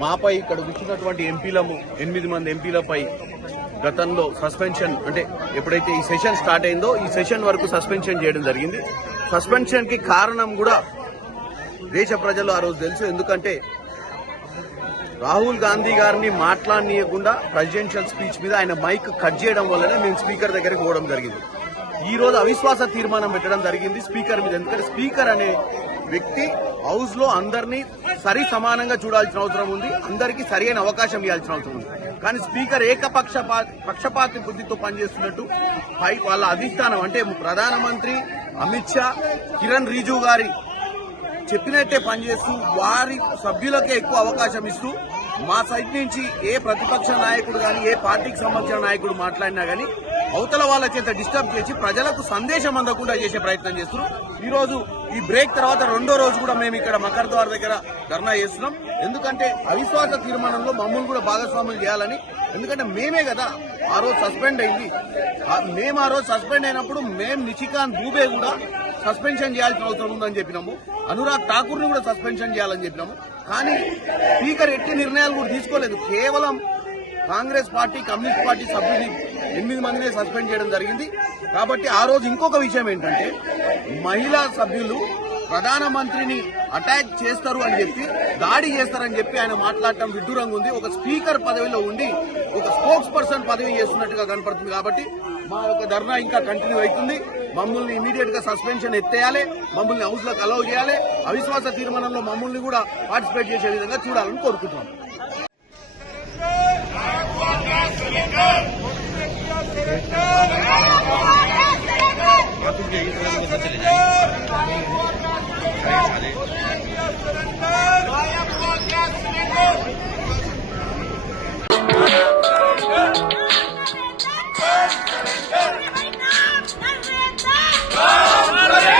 మాపై ఇక్కడ కూర్చున్నటువంటి ఎంపీలము 8 మంది ఎంపీలపై గతంలో సస్పెన్షన్ అంటే ఎప్పుడైతే ఈ సెషన్ స్టార్ట్ అయిందో ఈ సెషన్ వరకు సస్పెన్షన్ చేయడం జరిగింది. సస్పెన్షన్ కి కారణం కూడా దేశ ప్రజలు ఆ రోజు తెలుసు. ఎందుకంటే రాహుల్ గాంధీ గారిని మాట్లాడనీయకుండా ప్రెసిడెన్షియల్ స్పీచ్ మీద ఆయన మైక్ కట్ చేయడం వల్లనే మేము స్పీకర్ దగ్గరికి పోవడం జరిగింది. ఈ రోజు అవిశ్వాస తీర్మానం పెట్టడం జరిగింది స్పీకర్ మీద. ఎందుకంటే స్పీకర్ అనే వ్యక్తి హౌస్ లో అందరినీ సరి సమానంగా చూడాల్సిన అవసరం ఉంది, అందరికీ సరైన అవకాశం ఇవ్వాల్సిన అవసరం ఉంది. కానీ స్పీకర్ పక్షపాతి బుద్ధితో పనిచేస్తున్నట్టు వాళ్ళ అధిష్టానం అంటే ప్రధానమంత్రి అమిత్ షా, కిరణ్ రిజిజు గారి చెప్పినట్టే పనిచేస్తూ వారి సభ్యులకే ఎక్కువ అవకాశం ఇస్తూ మా సైడ్ నుంచి ఏ ప్రతిపక్ష నాయకుడు కానీ ఏ పార్టీకి సంబంధించిన నాయకుడు మాట్లాడినా కానీ అవతల వాళ్ళ చేత డిస్టర్బ్ చేసి ప్రజలకు సందేశం అందకుండా చేసే ప్రయత్నం చేస్తున్నారు. ఈ రోజు ఈ బ్రేక్ తర్వాత రెండో రోజు కూడా మేము ఇక్కడ మకర్ ద్వార్ దగ్గర ధర్నా చేస్తున్నాం. ఎందుకంటే అవిశ్వాస తీర్మానంలో మమ్మల్ని కూడా భాగస్వాములు చేయాలని. ఎందుకంటే మేమే కదా ఆ రోజు సస్పెండ్ అయింది. మేము ఆ రోజు సస్పెండ్ అయినప్పుడు మేము నిషికాంత్ దూబే కూడా సస్పెన్షన్ చేయాల్సిన అవసరం ఉందని చెప్పినాము. అనురాగ్ ఠాకూర్ ని కూడా సస్పెన్షన్ చేయాలని చెప్పినాము. కానీ స్పీకర్ ఎట్టి నిర్ణయాలు కూడా తీసుకోలేదు. కేవలం కాంగ్రెస్ పార్టీ, కమ్యూనిస్ట్ పార్టీ సభ్యుని 8 మందినే సస్పెండ్ చేయడం జరిగింది. కాబట్టి ఆ రోజు ఇంకొక విషయం ఏంటంటే మహిళా సభ్యులు ప్రధానమంత్రిని అటాక్ చేస్తారు అని చెప్పి, దాడి చేస్తారని చెప్పి ఆయన మాట్లాడటం విడ్డూరంగా ఉంది. ఒక స్పీకర్ పదవిలో ఉండి ఒక స్పోక్స్ పర్సన్ పదవి చేస్తున్నట్టుగా కనపడుతుంది. కాబట్టి మా యొక్క ధర్నా ఇంకా కంటిన్యూ అవుతుంది. మమ్మల్ని ఇమీడియట్ గా సస్పెన్షన్ ఎత్తేయాలి, మమ్మల్ని హౌస్ లోకి అలౌ చేయాలి, అవిశ్వాస తీర్మానంలో మమ్మల్ని కూడా పార్టిసిపేట్ చేసే విధంగా చూడాలని కోరుకుంటున్నాం. चले जाएंगे